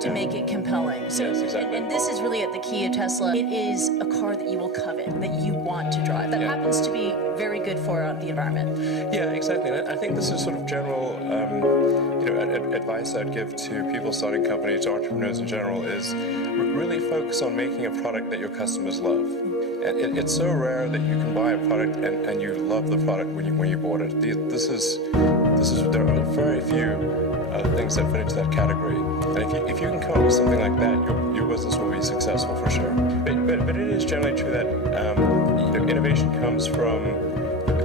To make it compelling. So, yes, exactly. And this is really at the key of Tesla. It is a car that you will covet, that you want to drive. That happens to be very good for the environment. Yeah, exactly. And I think this is sort of general, advice I'd give to people starting companies, entrepreneurs in general, is really focus on making a product that your customers love. And it's so rare that you can buy a product and you love the product when you bought it. There are very few things that fit into that category. And if you can come up with something like that, your business will be successful for sure. But it is generally true that innovation comes from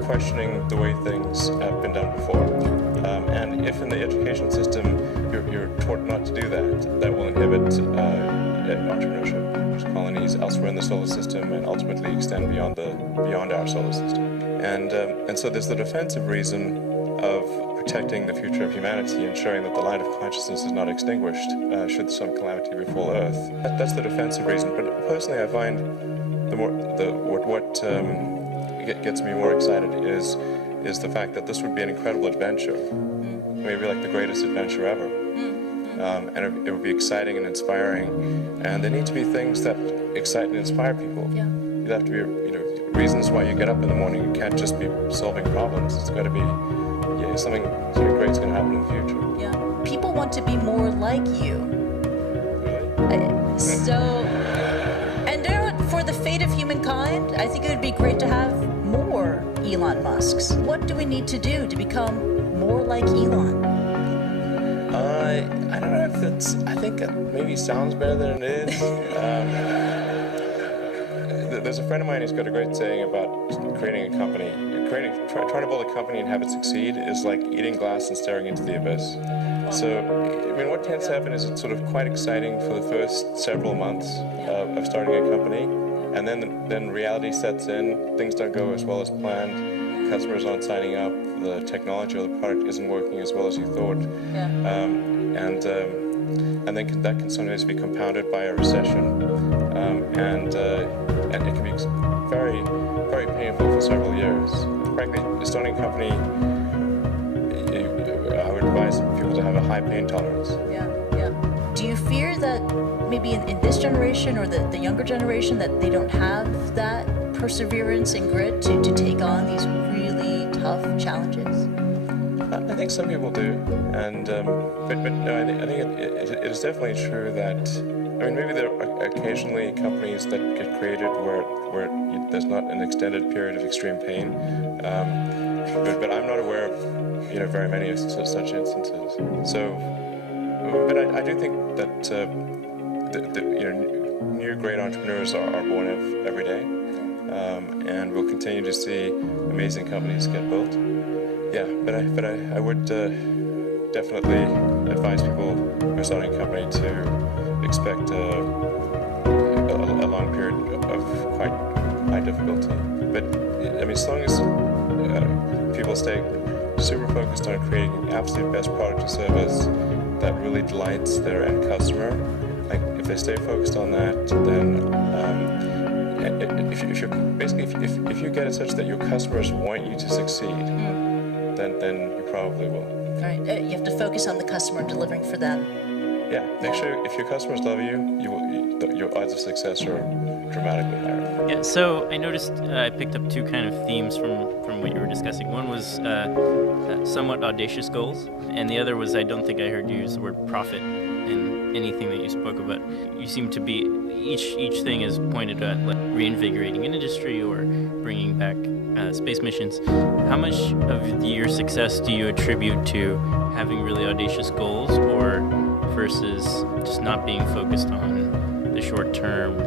questioning the way things have been done before. And if in the education system you're taught not to do that, that will inhibit entrepreneurship, colonies elsewhere in the solar system, and ultimately extend beyond our solar system. And so there's the defensive reason of protecting the future of humanity, ensuring that the light of consciousness is not extinguished should some calamity befall Earth. That's the defensive reason. But personally, I find what gets me more excited is the fact that this would be an incredible adventure, maybe like the greatest adventure ever. And it would be exciting and inspiring. And there need to be things that excite and inspire people. Yeah. There have to be, reasons why you get up in the morning. You can't just be solving problems. It's got to be, something great's going to happen in the future. Yeah. People want to be more like you. Really? And for the fate of humankind, I think it would be great to have more Elon Musks. What do we need to do to become more like Elon? I don't know if I think it maybe sounds better than it is. There's a friend of mine who's got a great saying about creating a company. Trying to build a company and have it succeed is like eating glass and staring into the abyss. So, what tends to happen is it's sort of quite exciting for the first several months of starting a company, and then reality sets in, things don't go as well as planned, customers aren't signing up, the technology or the product isn't working as well as you thought. And then that can sometimes be compounded by a recession, and it can be very, very painful for several years. Frankly, starting a company, I would advise people to have a high pain tolerance. Yeah. Do you fear that maybe in this generation or the younger generation that they don't have that perseverance and grit to take on these really tough challenges? I think some people do, and but no, I think it is definitely true that maybe there are occasionally companies that get created where there's not an extended period of extreme pain, but I'm not aware of very many of such instances. So, but I do think that new great entrepreneurs are born every day, and we'll continue to see amazing companies get built. Yeah, but I would definitely advise people who are starting a company to expect a long period of quite high difficulty. But as long as people stay super focused on creating an absolute best product or service that really delights their end customer, like if they stay focused on that, then if you get it such that your customers want you to succeed, then you probably will. Right. You have to focus on the customer delivering for them. Yeah. Make sure if your customers love you, your odds of success are dramatically higher. Yeah. So I noticed I picked up two kind of themes from what you were discussing. One was somewhat audacious goals, and the other was I don't think I heard you use the word profit in anything that you spoke about. You seem to be each thing is pointed at reinvigorating an industry or bringing back space missions. How much of your success do you attribute to having really audacious goals, or versus just not being focused on the short term,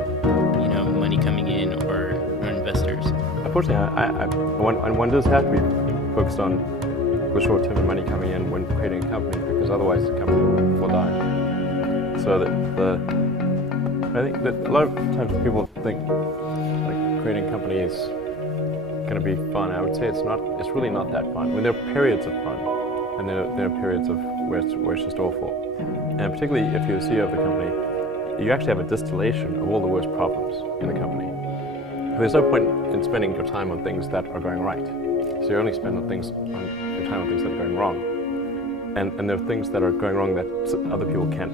money coming in or investors? Unfortunately, one does have to be focused on the short term and money coming in when creating a company, because otherwise the company will die. So I think that a lot of times people think like creating a company is going to be fun. I would say it's not. It's really not that fun. I mean, there are periods of fun, and there are periods of where it's just awful. And particularly if you're the CEO of the company, you actually have a distillation of all the worst problems in the company. There's no point in spending your time on things that are going right. So you only spend on things your time on things that are going wrong. And there are things that are going wrong that other people can't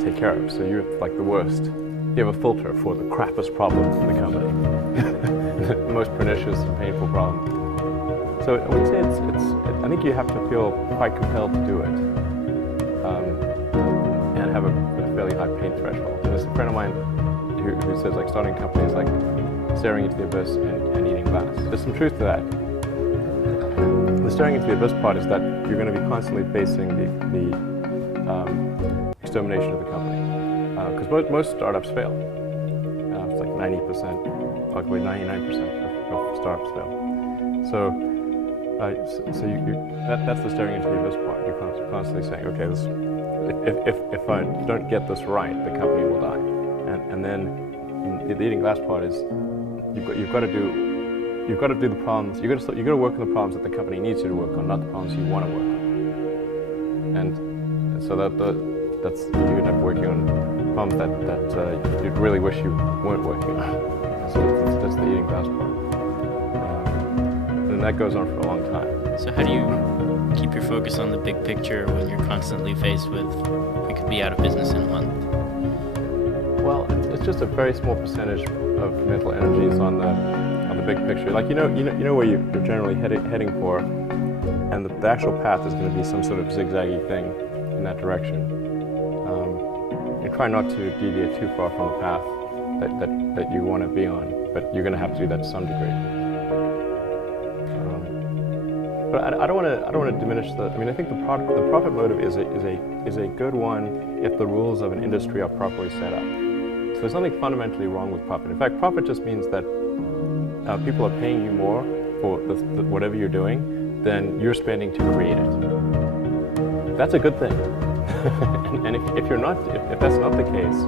take care of. So you're like the worst. You have a filter for the crappiest problem in the company, the most pernicious and painful problem. So I would say I think you have to feel quite compelled to do it, and have a fairly high pain threshold. And there's a friend of mine who says like starting a company is like staring into the abyss and eating glass. There's some truth to that. The staring into the abyss part is that you're going to be constantly facing the extermination of the company. Because most startups fail. It's like 90%, probably 99% of startups fail. So that's the staring into the abyss part. You're constantly saying, okay, if I don't get this right, the company will die. And then the eating glass part is you've got to do the problems. You've got to work on the problems that the company needs you to work on, not the problems you want to work on. And so that's you end up working on problems that you'd really wish you weren't working on. So that's the eating glass part. And that goes on for a long time. So how do you keep your focus on the big picture when you're constantly faced with, we could be out of business in a month? Well, it's just a very small percentage of mental energy is on the big picture. Like you know where you're generally heading for, and the actual path is going to be some sort of zigzaggy thing in that direction. You try not to deviate too far from the path that you want to be on, but you're going to have to do that to some degree. But I don't want to diminish the. I mean, I think the profit motive is a good one if the rules of an industry are properly set up. So there's nothing fundamentally wrong with profit. In fact, profit just means that people are paying you more for whatever you're doing than you're spending to create it. That's a good thing. and if that's not the case,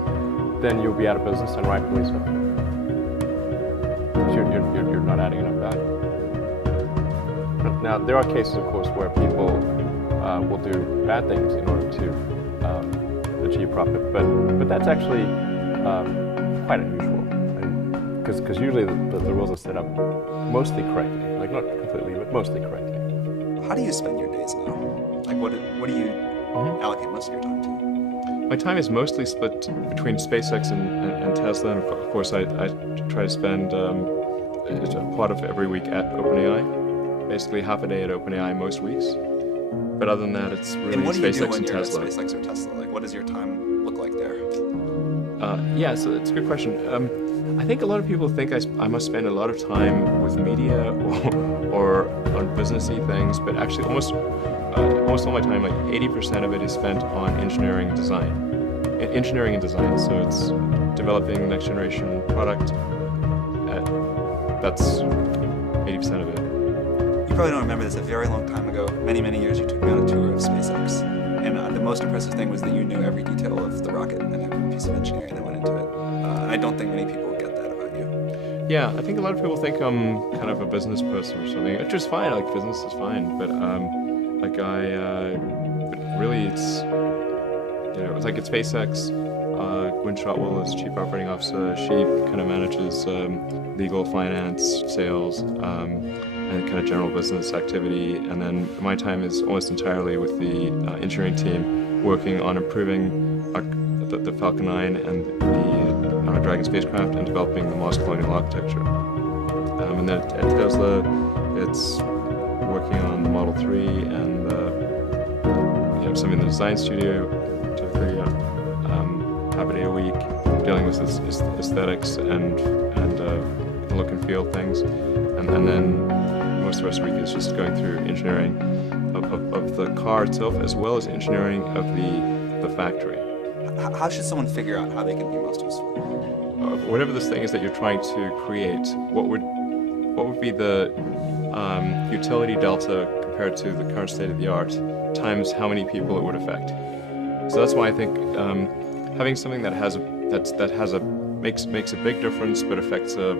then you'll be out of business, and rightfully so. You're not adding enough value. Now, there are cases, of course, where people will do bad things in order to achieve profit, but that's actually quite unusual, because usually the rules are set up mostly correctly, like not completely, but mostly correctly. How do you spend your days now? Like, what do you allocate most of your time to? My time is mostly split between SpaceX and Tesla, and of course I try to spend a part of every week at OpenAI, basically half a day at OpenAI most weeks. But other than that, it's really SpaceX and Tesla. SpaceX or Tesla? Like, what does your time look like there? Yeah, so it's a good question. I think a lot of people think I must spend a lot of time with media or on businessy things, but actually almost all my time, like 80% of it is spent on engineering and design. So it's developing next generation product. That's 80% of it. You probably don't remember this, a very long time ago, many, many years, you took me on a tour of SpaceX. And the most impressive thing was that you knew every detail of the rocket and every piece of engineering that went into it. And I don't think many people get that about you. Yeah, I think a lot of people think I'm kind of a business person or something, which is fine, like business is fine, but but really it's like at SpaceX, Gwen Shotwell is Chief Operating Officer. She kind of manages legal, finance, sales, and kind of general business activity. And then my time is almost entirely with the engineering team, working on improving the Falcon 9 and the Dragon spacecraft and developing the Mars colonial architecture. And then at Tesla, it's working on the Model 3 and some in the design studio, typically half a day a week, dealing with aesthetics and the look and feel things, and then most of the rest of the week is just going through engineering of the car itself, as well as engineering of the factory. How should someone figure out how they can be most useful? Whatever this thing is that you're trying to create, what would be the utility delta compared to the current state of the art times how many people it would affect? So that's why I think having something that makes a big difference but affects a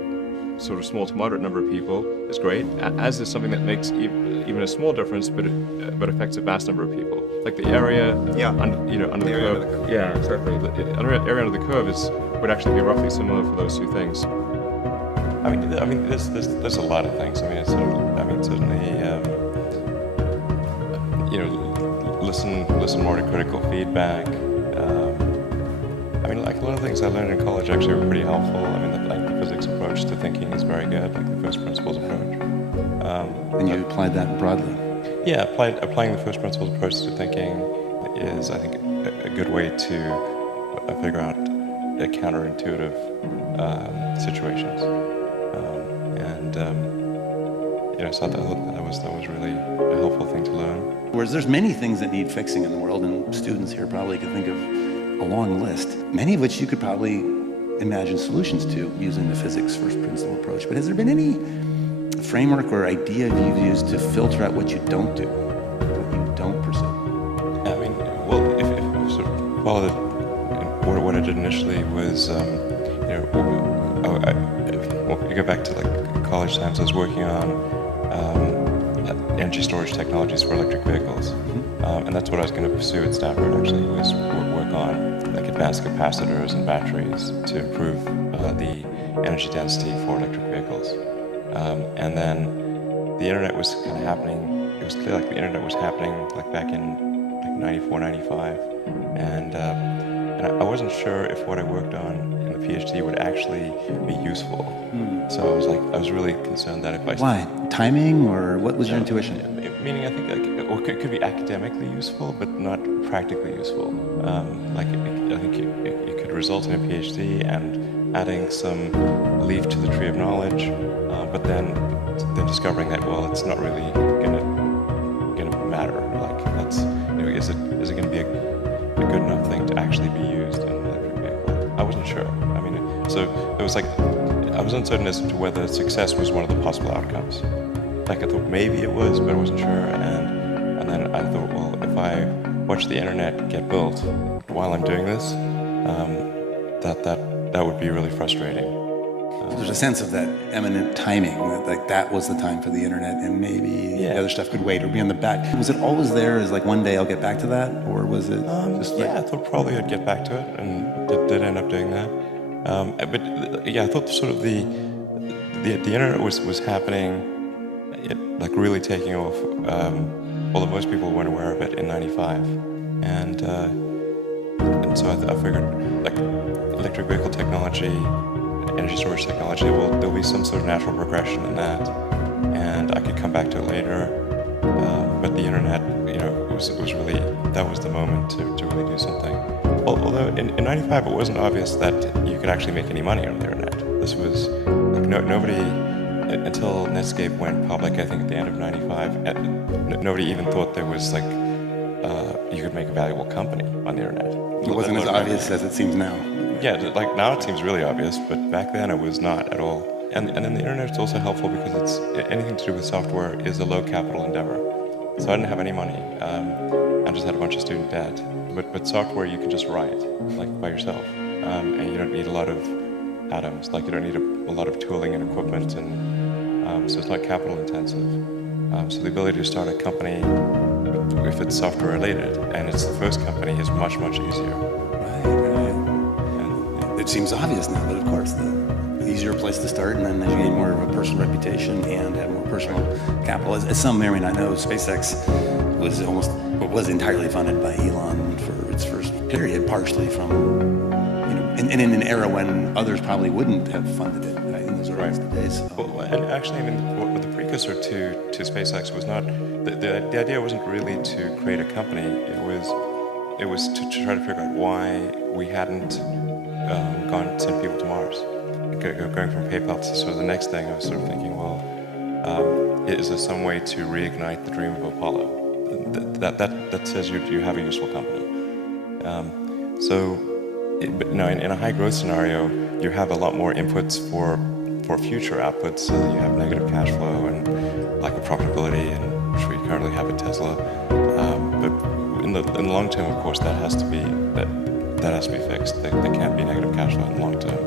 sort of small to moderate number of people is great, as is something that makes even a small difference but affects a vast number of people. Like the area under the curve. Yeah, exactly. The area under the curve would actually be roughly similar for those two things. I mean, there's a lot of things. I mean, certainly, listen more to critical feedback. I mean, like a lot of things I learned in college actually were pretty helpful. I mean, the physics approach to thinking is very good, like the first principles approach. And you applied that broadly? Yeah, applying the first principles approach to thinking is, I think, a good way to figure out counterintuitive situations. So I thought that was really a helpful thing to learn. Whereas there's many things that need fixing in the world, and students here probably could think of a long list, many of which you could probably imagine solutions to using the physics first principle approach. But has there been any framework or idea you've used to filter out what you don't do, what you don't pursue? I mean, well, if you sort of follow what I did initially was, you go back to like college times, I was working on energy storage technologies for electric vehicles, and that's what I was going to pursue at Stanford. Actually, was work on like advanced capacitors and batteries to improve the energy density for electric vehicles. And then the internet was kind of happening. It was clear like the internet was happening like back in like 94, 95, and I wasn't sure if what I worked on in the PhD would actually be useful. So I was really concerned that if I... Why? Timing, or what was your intuition? Meaning, I think it could be academically useful, but not practically useful. I think it could result in a PhD and adding some leaf to the tree of knowledge, but then discovering that, well, it's not really gonna matter. Like that's, is it gonna be a good enough thing to actually be used in an electric vehicle? I wasn't sure. I mean, so it was like, I was uncertain as to whether success was one of the possible outcomes. Like I thought maybe it was, but I wasn't sure. And then I thought, well, if I watch the internet get built while I'm doing this, that would be really frustrating. There's a sense of that eminent timing, that was the time for the internet, and maybe the other stuff could wait or be on the back. Was it always there as like one day I'll get back to that, or was it just like... Yeah, I thought probably I'd get back to it, and did end up doing that. But yeah, I thought sort of the internet was happening, like really taking off, although most people weren't aware of it in '95, and so I figured like electric vehicle technology, energy storage technology, there'll be some sort of natural progression in that, and I could come back to it later. But the internet, was really, that was the moment to really do something. Although in '95 it wasn't obvious that you could actually make any money on the internet. This was like nobody, until Netscape went public, I think at the end of '95, nobody even thought there was like you could make a valuable company on the internet. It wasn't as obvious as it seems now. Yeah, like now it seems really obvious, but back then it was not at all. And then the internet is also helpful because it's anything to do with software is a low capital endeavor. So I didn't have any money. I just had a bunch of student debt. But software you can just write, like by yourself, and you don't need a lot of atoms. Like you don't need a lot of tooling and equipment, and so it's not capital intensive. So the ability to start a company, if it's software related and it's the first company, is much easier. Right. It seems obvious now, but of course the easier place to start, and then as you gain more of a personal reputation and have more personal capital, as some may or may not know, SpaceX was entirely funded by Elon for its first period, partially from, in an era when others probably wouldn't have funded it, right, in those early days. Well, and actually, I mean, what the precursor to SpaceX was not, the idea wasn't really to create a company, it was to try to figure out why we hadn't sent people to Mars. Going from PayPal to sort of the next thing, I was sort of thinking, well, is there some way to reignite the dream of Apollo? That says you have a useful company. But no, in a high growth scenario, you have a lot more inputs for future outputs, so that you have negative cash flow and lack of profitability, and which we currently have at Tesla. But in the long term, of course, that has to be fixed. There can't be negative cash flow in the long term,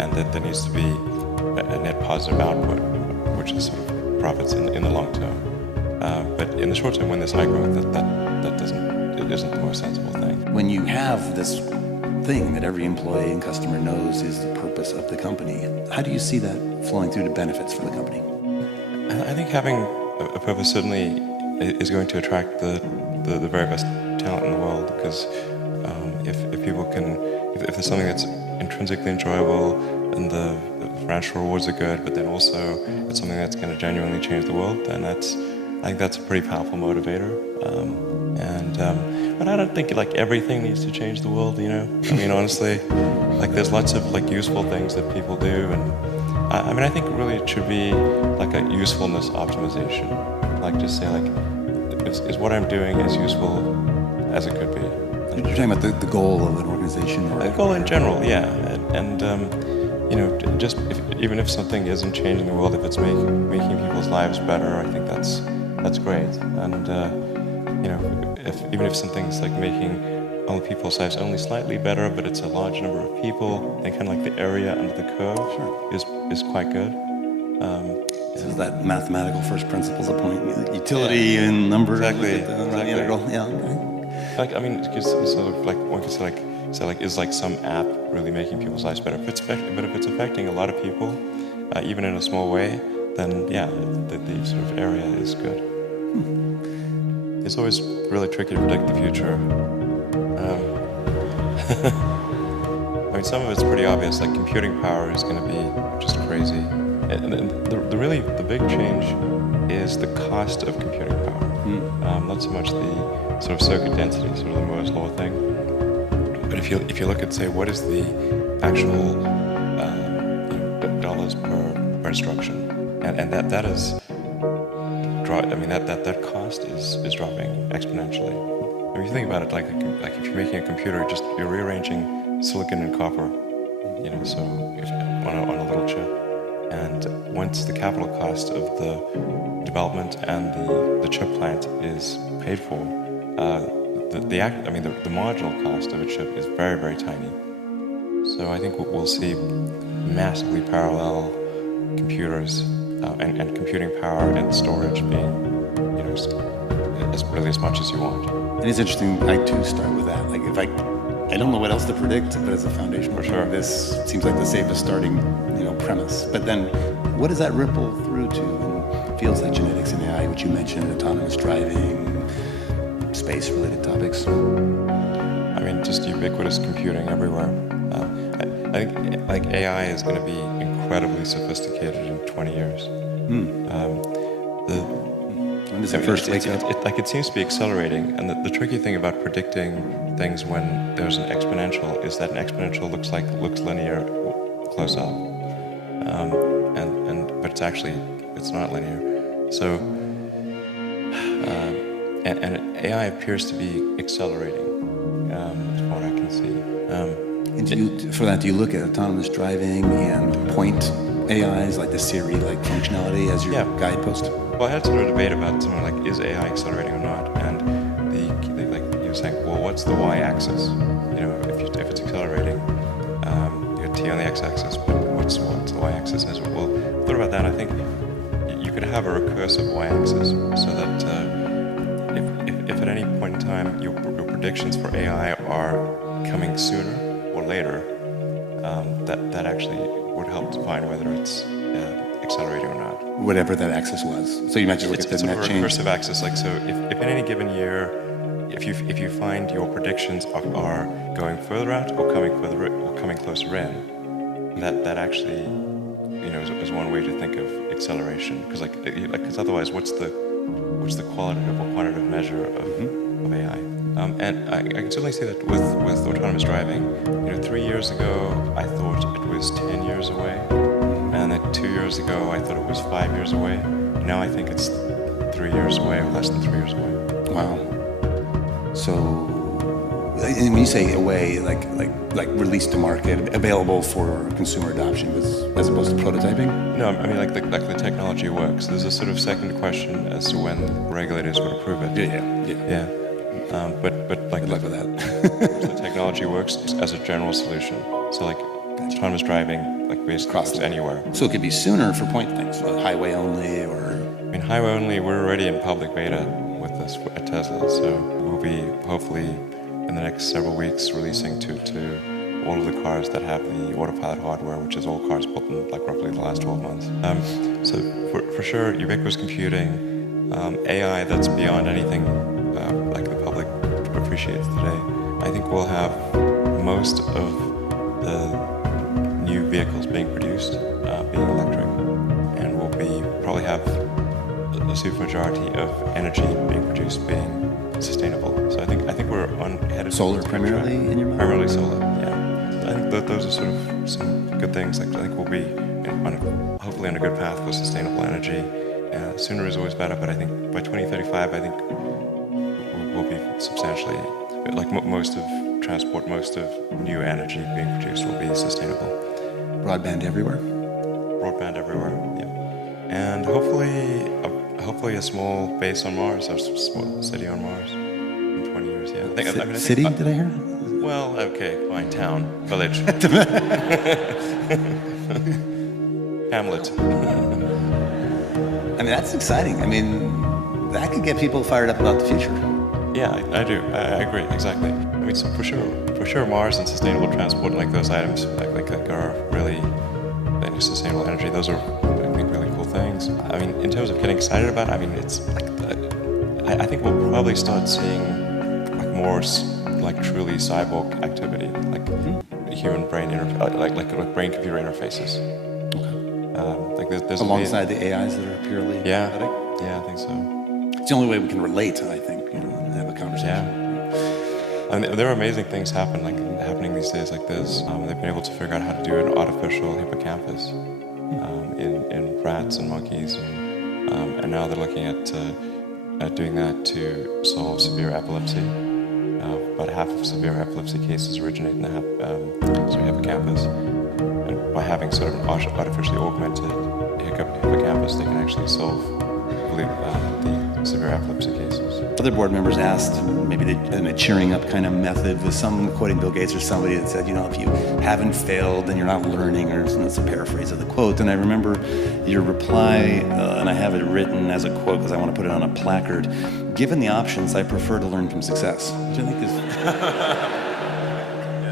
and that there needs to be a net positive output, which is sort of profits in the long term. But in the short term, when there's high growth, it isn't the most sensible thing. When you have this thing that every employee and customer knows is the purpose of the company, how do you see that flowing through to benefits for the company? I think having a purpose certainly is going to attract the very best talent in the world, because if people can, if there's something that's intrinsically enjoyable and the financial rewards are good, but then also it's something that's going to genuinely change the world, then I think that's a pretty powerful motivator. But I don't think like everything needs to change the world, you know? I mean, honestly, like there's lots of like useful things that people do, and I mean, I think really it should be like a usefulness optimization. Like just say like, is what I'm doing as useful as it could be? You're talking about the goal of an organization? Or the goal in general, yeah. And you know, just even if something isn't changing the world, if it's making people's lives better, I think that's great. And you know, even if something's like making only people's lives only slightly better, but it's a large number of people, then kind of like the area under the curve is quite good. So is that mathematical first principles of point utility and numbers? Exactly. Yeah. Okay. Like, I mean, it's sort of like one could say like is like some app really making people's lives better? But if it's affecting a lot of people, even in a small way, then yeah, the sort of area is good. It's always really tricky to predict the future. I mean, some of it's pretty obvious. Like computing power is going to be just crazy. And the big change is the cost of computing power. Not so much the sort of circuit density, sort of the Moore's law thing. But if you look at, say, what is the actual dollars per instruction, and that is, I mean that cost is dropping exponentially. I mean, if you think about it, like if you're making a computer, you're rearranging silicon and copper, you know, so on a little chip. And once the capital cost of the development and the chip plant is paid for, the marginal cost of a chip is very, very tiny. So I think we'll see massively parallel computers and computing power and storage being, you know, as much as you want. And it's interesting. I too start with that. Like if I don't know what else to predict, but as a foundation, for sure, this seems like the safest starting, you know, premise. But then, what does that ripple through to in fields like genetics and AI, which you mentioned, autonomous driving, space-related topics? I mean, just ubiquitous computing everywhere. I think like AI is going to be incredibly sophisticated in 20 years. When does it first wake up? It seems to be accelerating, and the tricky thing about predicting things when there's an exponential is that an exponential looks linear close up, but it's not linear. So, and AI appears to be accelerating, from what I can see. And do you look at autonomous driving and point AIs like the Siri-like functionality as your guidepost? Well, I had sort of a debate about something like, is AI accelerating or not? And you were saying, well, what's the y-axis? You know, if it's accelerating, you have T on the x-axis, but what's the y-axis? And well, I thought about that, and I think you could have a recursive y-axis, so that if at any point in time your predictions for AI are coming sooner or later, that actually would help define whether it's accelerating or not. Whatever that axis was. So you might just look at the net change. It's a recursive axis. Like, so if in any given year, if you find your predictions are going further out or coming closer in, that actually, you know, is one way to think of acceleration. Because otherwise, what's the qualitative or quantitative measure of AI? And I can certainly say that with autonomous driving, you know, 3 years ago I thought it was 10 years away. And then 2 years ago, I thought it was 5 years away. Now I think it's 3 years away, or less than 3 years away. Wow. So, and when you say away, like released to market, available for consumer adoption, as opposed to prototyping? No, I mean like the technology works. There's a sort of second question as to when regulators would approve it. Yeah. But like, good luck with that. The technology works as a general solution. So like autonomous driving, like basically works anywhere. So it could be sooner for point things, highway only, or. I mean, highway only. We're already in public beta with this at Tesla, so we'll be hopefully in the next several weeks releasing to all of the cars that have the autopilot hardware, which is all cars built in like roughly the last 12 months. So for sure, ubiquitous computing, AI that's beyond anything like the public appreciates today. I think we'll have most of the new vehicles being produced being electric, and we'll probably have the supermajority of energy being produced being sustainable. So I think we're headed Solar primarily in your mind? Primarily solar, yeah. I think that those are sort of some good things. Like I think we'll be hopefully on a good path for sustainable energy. Sooner is always better, but I think by 2035, I think we'll be substantially, like most of transport, most of new energy being produced will be sustainable. Broadband everywhere? Broadband everywhere, yeah. And hopefully a small base on Mars, or small city on Mars in 20 years, yeah. I think, City, did I hear? Well, okay, fine, town, village. Hamlet. I mean, that's exciting. I mean, that could get people fired up about the future. Yeah, I do. I agree, exactly. I mean, so for sure, Mars and sustainable transport, like those items, like are really sustainable energy. Those are, I think, really cool things. I mean, in terms of getting excited about it, I mean, it's like, I think we'll probably start seeing like more like truly cyborg activity, like human brain like brain-computer interfaces. Like there's alongside the AIs that are purely synthetic? Yeah, I think so. It's the only way we can relate, I think, and have a conversation. Yeah. I mean, there are amazing things happening these days like this. They've been able to figure out how to do an artificial hippocampus in rats and monkeys, and now they're looking at doing that to solve severe epilepsy. About half of severe epilepsy cases originate in the hippocampus. And by having sort of an artificially augmented hippocampus, they can actually solve, I believe, the severe epilepsy cases. Other board members asked, maybe in a cheering up kind of method, with some quoting Bill Gates or somebody that said, if you haven't failed, then you're not learning, or it's a paraphrase of the quote. And I remember your reply, and I have it written as a quote because I want to put it on a placard. Given the options, I prefer to learn from success, which I think is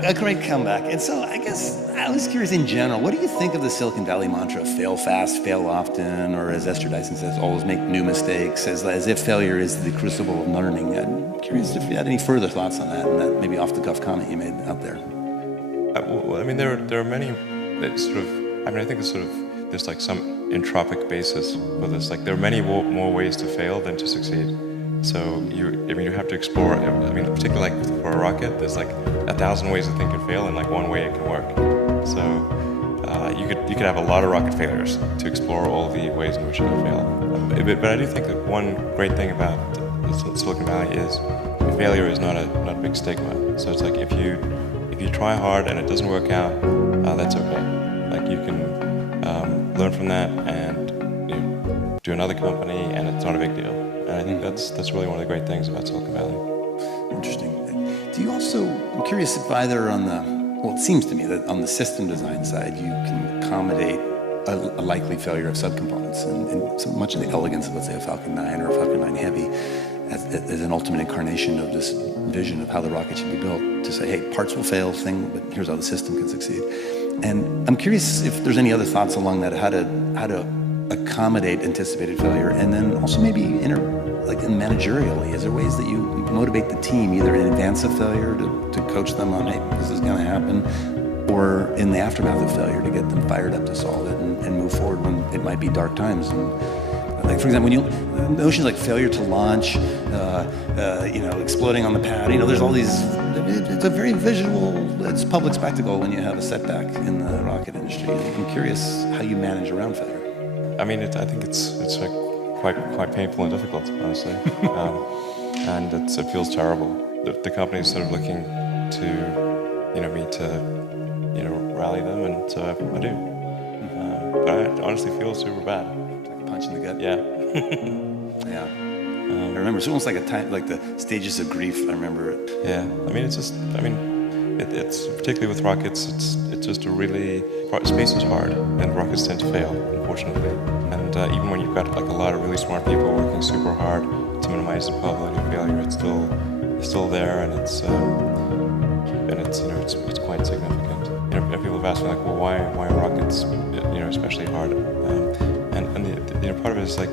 a great comeback. And so I guess I was curious in general, what do you think of the Silicon Valley mantra, fail fast, fail often, or as Esther Dyson says, always make new mistakes, as if failure is the crucible of learning? I'm curious if you had any further thoughts on that, and that maybe off-the-cuff comment you made out there. Well, I mean, there are many that sort of, I mean, I think there's like some entropic basis for this. Like there are many more ways to fail than to succeed. So you have to explore. I mean, particularly like for a rocket, there's like 1,000 ways a thing can fail, and like one way it can work. So you could have a lot of rocket failures to explore all the ways in which it can fail. But I do think that one great thing about Silicon Valley is failure is not a big stigma. So it's like if you try hard and it doesn't work out, that's okay. Like you can learn from that and do another company, and it's not a big deal. And I think that's really one of the great things about Silicon Valley. Interesting. Do you also, I'm curious if either on it seems to me that on the system design side, you can accommodate a likely failure of subcomponents, and so much of the elegance of, let's say, a Falcon 9 or a Falcon 9 Heavy as an ultimate incarnation of this vision of how the rocket should be built, to say, hey, parts will fail, but here's how the system can succeed. And I'm curious if there's any other thoughts along that, how to accommodate anticipated failure, and then also maybe managerially, is there ways that you motivate the team either in advance of failure to coach them on, hey, this is going to happen, or in the aftermath of failure to get them fired up to solve it and move forward when it might be dark times? And like, for example, when notions like failure to launch, exploding on the pad, there's all these, it's a very visual, it's public spectacle when you have a setback in the rocket industry. I'm curious how you manage around failure. I mean, I think it's like quite painful and difficult, honestly, and it feels terrible. The company is sort of looking to, me to, rally them, and so I do. But I honestly feel super bad. Like a punch in the gut. Yeah. Yeah. I remember it's almost like a time, like the stages of grief. I remember it. Yeah. I mean, it's particularly with rockets. It's just a really, space is hard, and rockets tend to fail, unfortunately. And even when you've got like a lot of really smart people working super hard to minimize the probability of failure, it's still there, and it's quite significant. People have asked me like, well, why are rockets, especially hard? And part of it is like,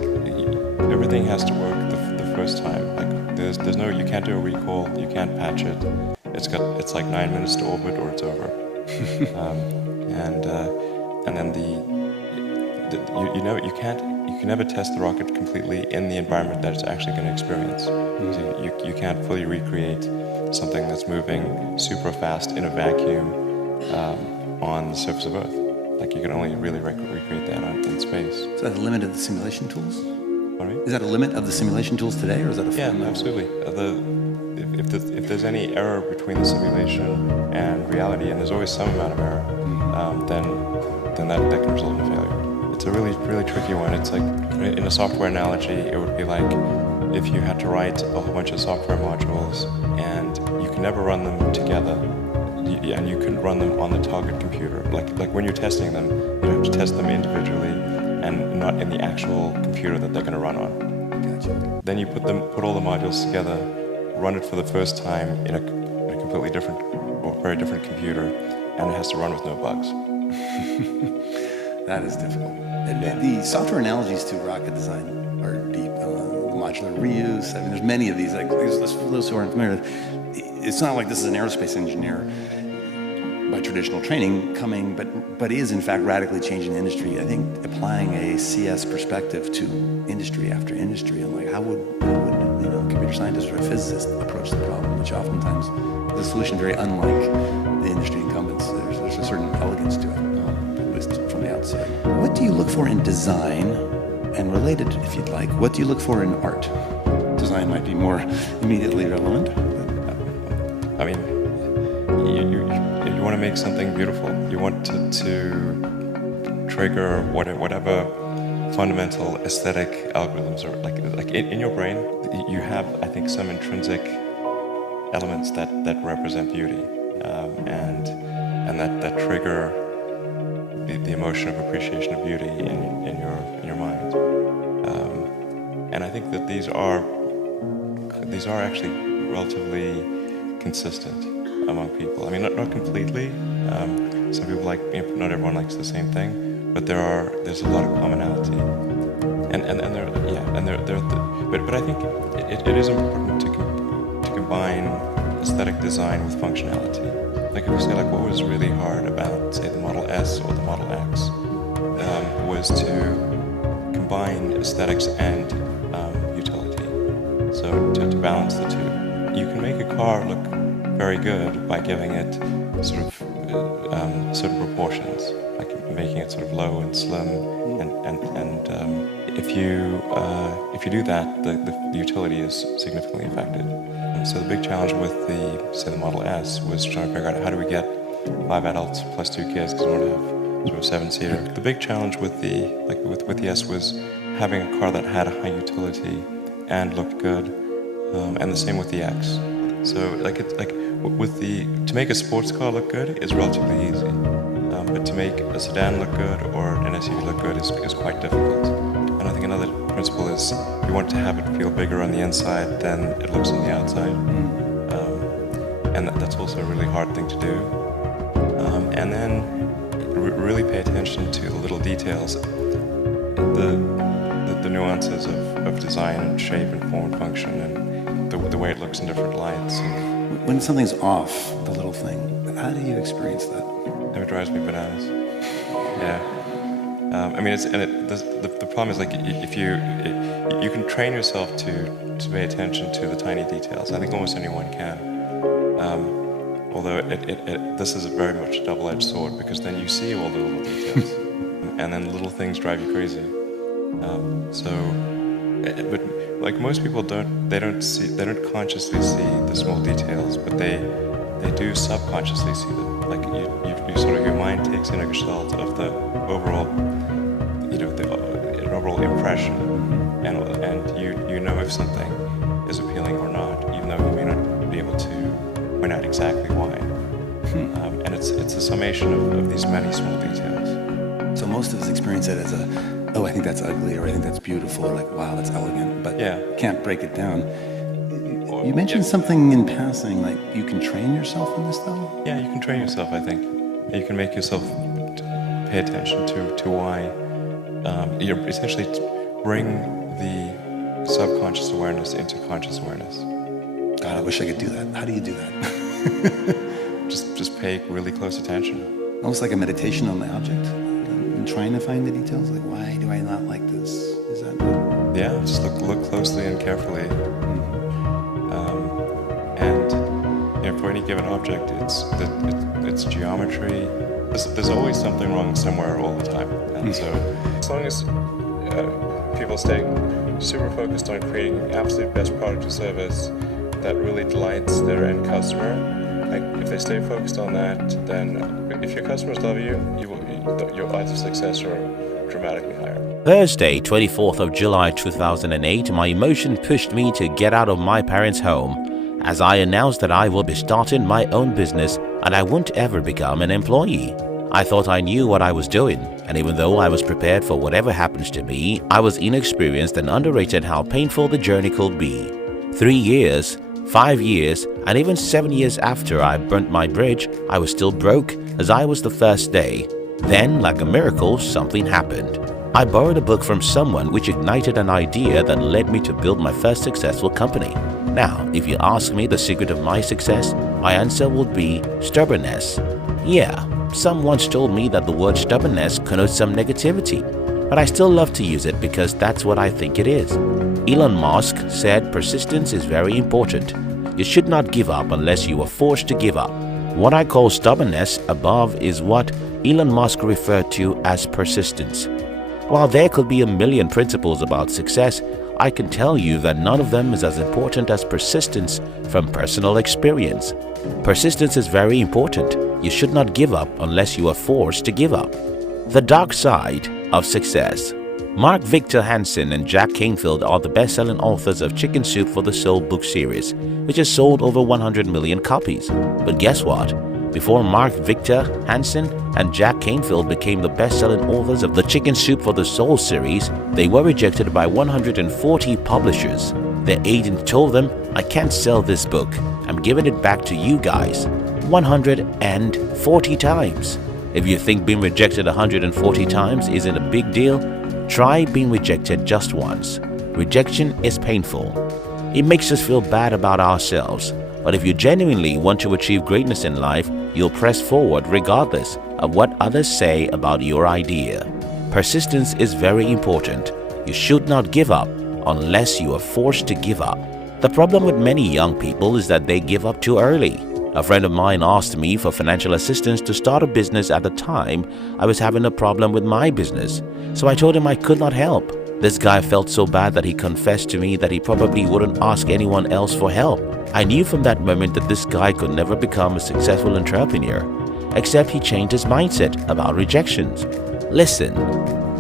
everything has to work the first time. Like there's no, you can't do a recall, you can't patch it. It's like 9 minutes to orbit or it's over. And then you can never test the rocket completely in the environment that it's actually going to experience. So you can't fully recreate something that's moving super fast in a vacuum on the surface of Earth. Like you can only really recreate that in space. Is that a limit of the simulation tools? Sorry? Is that a limit of the simulation tools today, or is that a Yeah, absolutely. If there's any error between the simulation and reality, and there's always some amount of error, then that can result in failure. It's a really, really tricky one. It's like, in a software analogy, it would be like if you had to write a whole bunch of software modules and you can never run them together, and you can run them on the target computer. Like when you're testing them, you have to test them individually and not in the actual computer that they're going to run on. Gotcha. Then you put all the modules together, run it for the first time in a completely different or very different computer, and it has to run with no bugs. That is difficult. The software analogies to rocket design are deep. Modular reuse. I mean, there's many of these. Like, for those who aren't familiar, it's not like this is an aerospace engineer by traditional training coming, but is in fact radically changing the industry. I think applying a CS perspective to industry after industry, and like how would computer scientists or a physicist approach the problem, which oftentimes is a solution very unlike the industry incumbents. There's a certain elegance to it, at least from the outside. What do you look for in design? And related, if you'd like, what do you look for in art? Design might be more immediately relevant. I mean, you want to make something beautiful. You want to trigger whatever fundamental aesthetic algorithms are like in your brain. You have, I think, some intrinsic elements that represent beauty, and that trigger the emotion of appreciation of beauty in your mind. And I think that these are actually relatively consistent among people. I mean, not completely. Some people not everyone likes the same thing, but there's a lot of commonality. But I think it is important to combine aesthetic design with functionality. Like if you say, like, what was really hard about, say, the Model S or the Model X was to combine aesthetics and utility. So to balance the two. You can make a car look very good by giving it sort of certain proportions, like making it sort of low and slim, and if you do that, the utility is significantly affected. So the big challenge with the Model S was trying to figure out how do we get 5 adults plus 2 kids, because we want to have sort of a 7-seater. The big challenge with the S was having a car that had a high utility and looked good, and the same with the X. So to make a sports car look good is relatively easy, but to make a sedan look good or an SUV look good is quite difficult. And I think another principle is you want to have it feel bigger on the inside than it looks on the outside. And that's also a really hard thing to do. And then really pay attention to the little details, the nuances of design and shape and form and function, and the way it looks in different lights. When something's off, the little thing, how do you experience that? It drives me bananas. Yeah. I mean, the problem is, like, if you can train yourself to pay attention to the tiny details. I think almost anyone can. Although this is very much a double-edged sword, because then you see all the little details, and then little things drive you crazy. But like most people don't consciously see the small details, but they do subconsciously see them. Like you sort of, your mind takes in a gestalt of the overall, an overall impression, and you know if something is appealing or not, even though you may not be able to point out exactly why. And it's a summation of these many small details. So most of us experience it as oh, I think that's ugly, or I think that's beautiful, or like, wow, that's elegant, but can't break it down. You mentioned something in passing, like you can train yourself in this, though? Yeah, you can train yourself, I think. You can make yourself pay attention to why. You essentially bring subconscious awareness into conscious awareness. God, I wish I could do that. How do you do that? Just pay really close attention. Almost like a meditation on the object and trying to find the details. Like, why do I not like this? Is that what? Yeah, just look closely and carefully. And for any given object, it's geometry. There's always something wrong somewhere all the time. And so as long as people stay super focused on creating the absolute best product or service that really delights their end customer, like if they stay focused on that, then if your customers love you, your odds of success are dramatically higher. Thursday, 24th of July 2008, my emotion pushed me to get out of my parents' home as I announced that I will be starting my own business and I won't ever become an employee. I thought I knew what I was doing, and even though I was prepared for whatever happens to me, I was inexperienced and underrated how painful the journey could be. 3 years, 5 years, and even 7 years after I burnt my bridge, I was still broke as I was the first day. Then, like a miracle, something happened. I borrowed a book from someone which ignited an idea that led me to build my first successful company. Now, if you ask me the secret of my success, my answer would be stubbornness. Yeah, some once told me that the word stubbornness connotes some negativity, but I still love to use it because that's what I think it is. Elon Musk said persistence is very important. You should not give up unless you are forced to give up. What I call stubbornness above is what Elon Musk referred to as persistence. While there could be a million principles about success, I can tell you that none of them is as important as persistence from personal experience. Persistence is very important. You should not give up unless you are forced to give up. The dark side of success. Mark Victor Hansen and Jack Canfield are the best-selling authors of Chicken Soup for the Soul book series, which has sold over 100 million copies. But guess what? Before Mark Victor Hansen and Jack Canfield became the best-selling authors of the Chicken Soup for the Soul series, they were rejected by 140 publishers. Their agent told them, "I can't sell this book. I'm giving it back to you guys." 140 times. If you think being rejected 140 times isn't a big deal, try being rejected just once. Rejection is painful. It makes us feel bad about ourselves. But if you genuinely want to achieve greatness in life, you'll press forward regardless of what others say about your idea. Persistence is very important. You should not give up unless you are forced to give up. The problem with many young people is that they give up too early. A friend of mine asked me for financial assistance to start a business at the time I was having a problem with my business, so I told him I could not help. This guy felt so bad that he confessed to me that he probably wouldn't ask anyone else for help. I knew from that moment that this guy could never become a successful entrepreneur, except he changed his mindset about rejections. Listen,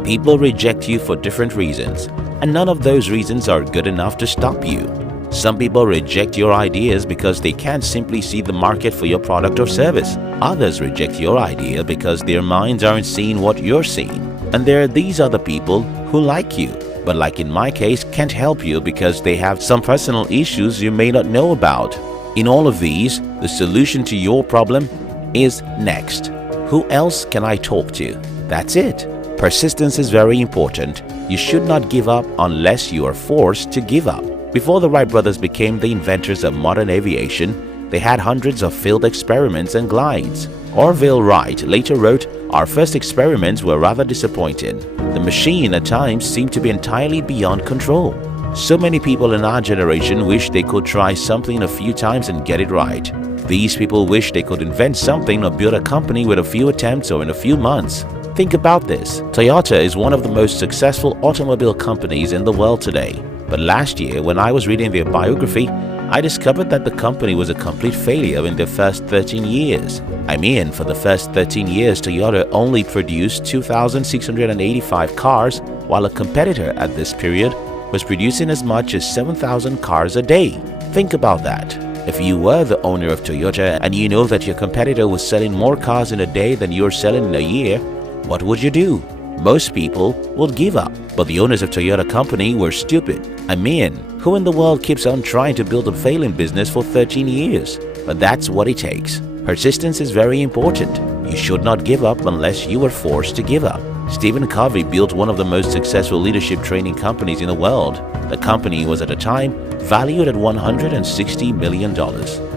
people reject you for different reasons, and none of those reasons are good enough to stop you. Some people reject your ideas because they can't simply see the market for your product or service. Others reject your idea because their minds aren't seeing what you're seeing. And there are these other people who like you, but like in my case, can't help you because they have some personal issues you may not know about. In all of these, the solution to your problem is next. Who else can I talk to? That's it. Persistence is very important. You should not give up unless you are forced to give up. Before the Wright brothers became the inventors of modern aviation, they had hundreds of failed experiments and glides. Orville Wright later wrote, "Our first experiments were rather disappointing. The machine at times seemed to be entirely beyond control." So many people in our generation wish they could try something a few times and get it right. These people wish they could invent something or build a company with a few attempts or in a few months. Think about this. Toyota is one of the most successful automobile companies in the world today. But last year, when I was reading their biography, I discovered that the company was a complete failure in their first 13 years. I mean, for the first 13 years, Toyota only produced 2,685 cars, while a competitor at this period was producing as much as 7,000 cars a day. Think about that. If you were the owner of Toyota and you know that your competitor was selling more cars in a day than you're selling in a year, what would you do? Most people would give up. But the owners of Toyota company were stupid. I mean, who in the world keeps on trying to build a failing business for 13 years? But that's what it takes. Persistence is very important. You should not give up unless you are forced to give up. Stephen Covey built one of the most successful leadership training companies in the world. The company was at the time valued at $160 million.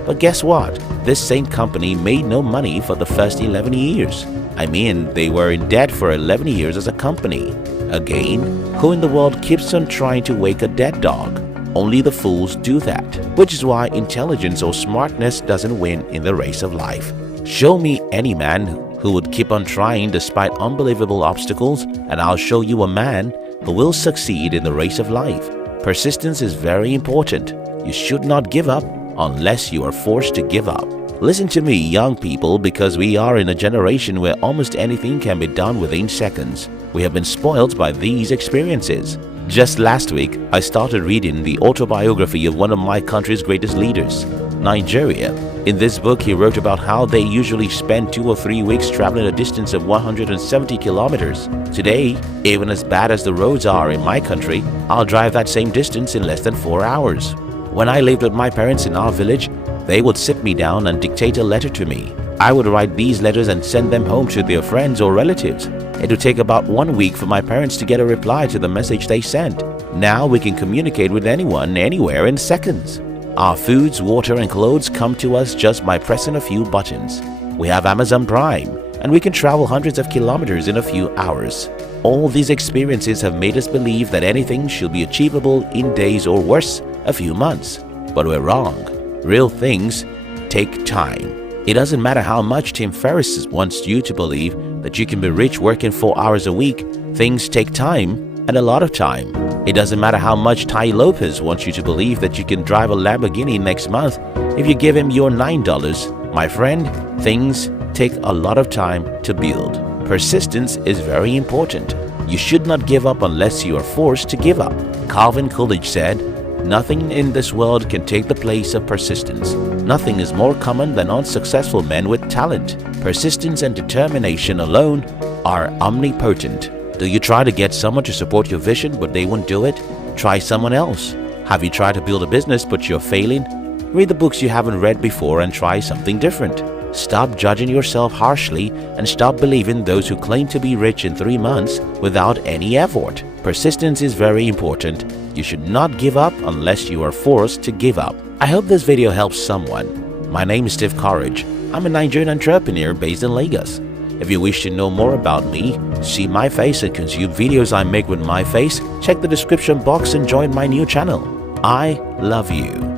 But guess what? This same company made no money for the first 11 years. I mean, they were in debt for 11 years as a company. Again, who in the world keeps on trying to wake a dead dog? Only the fools do that, which is why intelligence or smartness doesn't win in the race of life. Show me any man who would keep on trying despite unbelievable obstacles, and I'll show you a man who will succeed in the race of life. Persistence is very important. You should not give up unless you are forced to give up. Listen to me, young people, because we are in a generation where almost anything can be done within seconds. We have been spoiled by these experiences. Just last week, I started reading the autobiography of one of my country's greatest leaders, Nigeria. In this book, he wrote about how they usually spend 2 or 3 weeks traveling a distance of 170 kilometers. Today, even as bad as the roads are in my country, I'll drive that same distance in less than 4 hours. When I lived with my parents in our village, they would sit me down and dictate a letter to me. I would write these letters and send them home to their friends or relatives. It would take about 1 week for my parents to get a reply to the message they sent. Now we can communicate with anyone, anywhere in seconds. Our foods, water and clothes come to us just by pressing a few buttons. We have Amazon Prime, and we can travel hundreds of kilometers in a few hours. All these experiences have made us believe that anything should be achievable in days or worse, a few months. But we're wrong. Real things take time. It doesn't matter how much Tim Ferriss wants you to believe that you can be rich working 4 hours a week. Things take time, and a lot of time. It doesn't matter how much Tai Lopez wants you to believe that you can drive a Lamborghini next month if you give him your $9. My friend, things take a lot of time to build. Persistence is very important. You should not give up unless you are forced to give up. Calvin Coolidge said, "Nothing in this world can take the place of persistence. Nothing is more common than unsuccessful men with talent. Persistence and determination alone are omnipotent." Do you try to get someone to support your vision but they won't do it? Try someone else. Have you tried to build a business but you're failing? Read the books you haven't read before and try something different. Stop judging yourself harshly and stop believing those who claim to be rich in 3 months without any effort. Persistence is very important. You should not give up unless you are forced to give up. I hope this video helps someone. My name is Steve Courage. I'm a Nigerian entrepreneur based in Lagos. If you wish to know more about me, see my face and consume videos I make with my face, check the description box and join my new channel. I love you.